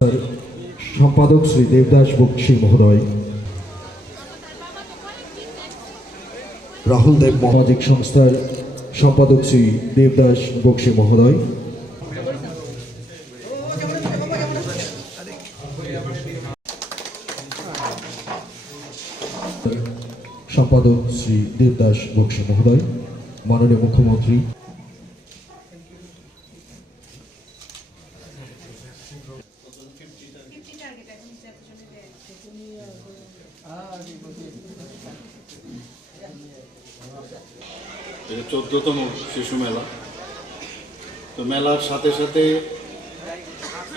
সম্পাদক শ্রী দেবদাস বক্সী মহোদয়, রাহুল দেব সামাজিক সংস্থার সম্পাদক শ্রী দেবদাস বক্সী মহোদয়, সম্পাদক শ্রী দেবদাস বক্সী মহোদয়, মাননীয় মুখ্যমন্ত্রী এটা 14তম শিশু মেলা। তো মেলার সাথে সাথে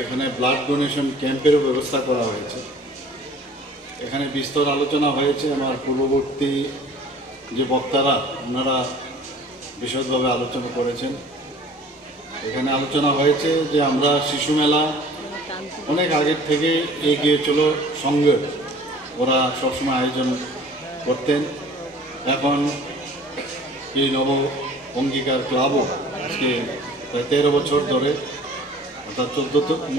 এখানে ব্লাড ডোনেশন ক্যাম্পেরও ব্যবস্থা করা হয়েছে। এখানে বিস্তর আলোচনা হয়েছে, আমার পূর্ববর্তী যে বক্তারা ওনারা বিশদভাবে আলোচনা করেছেন। এখানে আলোচনা হয়েছে যে আমরা শিশু মেলা অনেক আগের থেকে এগিয়ে চলো সঙ্গে ওরা সবসময় আয়োজন করতেন। এখন এই নব অঙ্গীকার ক্লাবও আজকে প্রায় 13 বছর ধরে, অর্থাৎ 14তম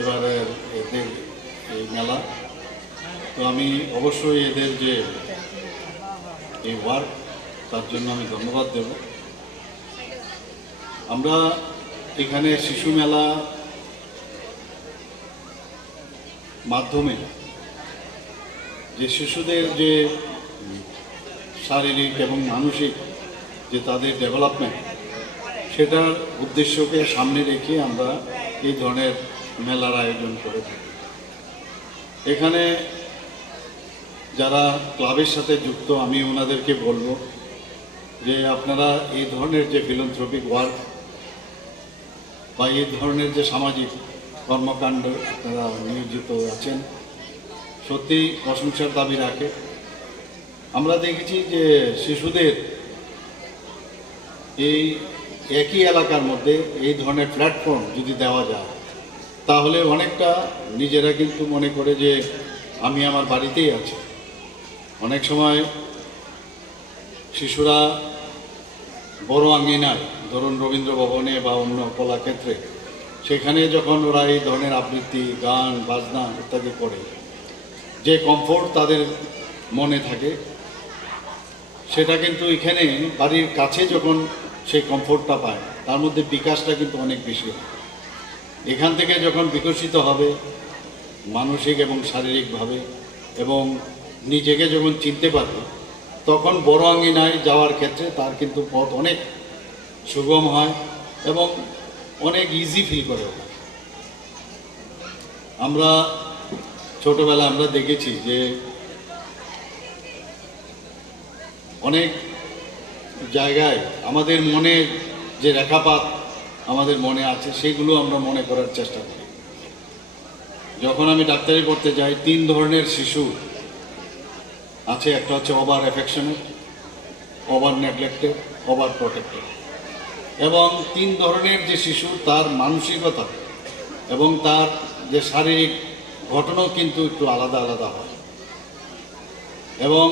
এবারের এদের এই মেলা। তো আমি অবশ্যই এদের যে এই ওয়ার্ক তার জন্য আমি ধন্যবাদ দেব। আমরা এখানে শিশু মেলা মাধ্যমে যে শিশুদের যে শারীরিক এবং মানসিক যে তাদের ডেভেলপমেন্ট, সেটার উদ্দেশ্যকে সামনে রেখে আমরা এই ধরনের মেলার আয়োজন করে থাকি। এখানে যারা ক্লাবের সাথে যুক্ত, আমি ওনাদেরকে বলবো যে আপনারা এই ধরনের যে ফিলান্থ্রপিক ওয়ার্ক বা এই ধরনের যে সামাজিক কর্মকাণ্ড আপনারা নিয়োজিত আছেন, সত্যিই প্রশংসার দাবি রাখে। আমরা দেখেছি যে শিশুদের এই একই এলাকার মধ্যে এই ধরনের প্ল্যাটফর্ম যদি দেওয়া যায়, তাহলে অনেকটা নিজেরা কিন্তু মনে করে যে আমি আমার বাড়িতেই আছি। অনেক সময় শিশুরা বড় আঙ্গিনায়, ধরুন রবীন্দ্র ভবনে বা অন্য কলাক্ষেত্রে, সেখানে যখন ওরা এই ধরনের আবৃত্তি, গান, বাজনা ইত্যাদি করে, যে কমফোর্ট তাদের মনে থাকে, সেটা কিন্তু এখানে বাড়ির কাছে যখন সেই কমফোর্টটা পায়, তার মধ্যে বিকাশটা কিন্তু অনেক বেশি হয়। এখান থেকে যখন বিকশিত হবে মানসিক এবং শারীরিকভাবে, এবং নিজেকে যখন চিনতে পারবে, তখন বড় আঙ্গিনায় যাওয়ার ক্ষেত্রে তার কিন্তু পথ অনেক সুগম হয় এবং অনেক ইজি ফিল করে। আমরা ছোটবেলায় আমরা দেখেছি যে অনেক জায়গায় আমাদের মনে যে রেখাপাত আমাদের মনে আছে, সেগুলো আমরা মনে করার চেষ্টা করি। যখন আমি ডাক্তারি পড়তে যাই, 3 ধরনের শিশু আছে। একটা হচ্ছে over affectionate, over neglected, over protected. এবং 3 ধরনের যে শিশু, তার মানসিকতা এবং তার যে শারীরিক ঘটনাও কিন্তু একটু আলাদা আলাদা হয়, এবং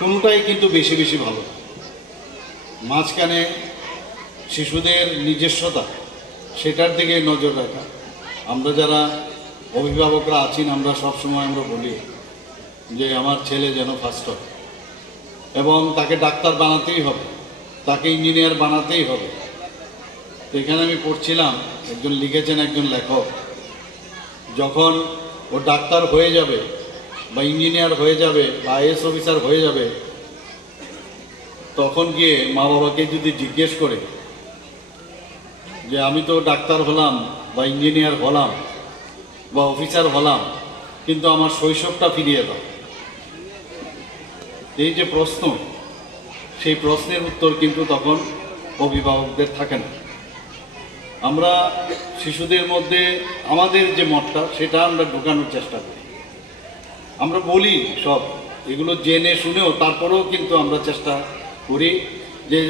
কোনোটাই কিন্তু বেশি বেশি ভালো। মাঝখানে শিশুদের নিজস্বতা, সেটার দিকে নজর রাখা। আমরা যারা অভিভাবকরা আছেন, আমরা সবসময় আমরা বলি যে আমার ছেলে যেন ফার্স্ট হয়, এবং তাকে ডাক্তার বানাতেই হবে, তাকে ইঞ্জিনিয়ার বানাতেই হবে। তো এখানে আমি পড়ছিলাম, একজন লিখেছেন, একজন লেখক, যখন ও ডাক্তার হয়ে যাবে বা ইঞ্জিনিয়ার হয়ে যাবে বা আইএস অফিসার হয়ে যাবে, তখন গিয়ে মা বাবাকে যদি জিজ্ঞেস করে যে আমি তো ডাক্তার হলাম বা ইঞ্জিনিয়ার হলাম বা অফিসার হলাম, কিন্তু আমার শৈশবটা ফিরিয়ে দাও, এই যে প্রশ্ন, সেই প্রশ্নের উত্তর কিন্তু তখন অভিভাবকদের থাকে না। আমরা শিশুদের মধ্যে আমাদের যে মতটা, সেটা আমরা ঢোকানোর চেষ্টা করি। আমরা বলি সব এগুলো জেনে শুনেও, তারপরেও কিন্তু আমরা চেষ্টা করি যে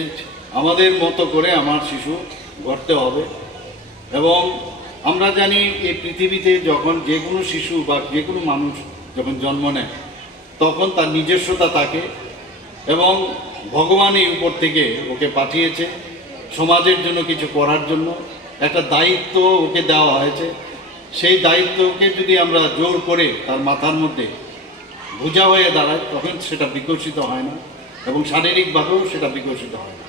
আমাদের মতো করে আমার শিশু গড়তে হবে। এবং আমরা জানি এই পৃথিবীতে যখন যে কোনো শিশু বা যে কোনো মানুষ যখন জন্ম নেয়, তখন তার নিজস্বতা থাকে, এবং ভগবান এই উপর থেকে ওকে পাঠিয়েছে সমাজের জন্য কিছু করার জন্য, একটা দায়িত্ব ওকে দেওয়া হয়েছে, সেই দায়িত্বকে যদি আমরা জোর করে তার মাথার মধ্যে বোঝা হয়ে দাঁড়ায় তখন সেটা বিকশিত হয় না এবং শারীরিকভাবেও সেটা বিকশিত হয় না।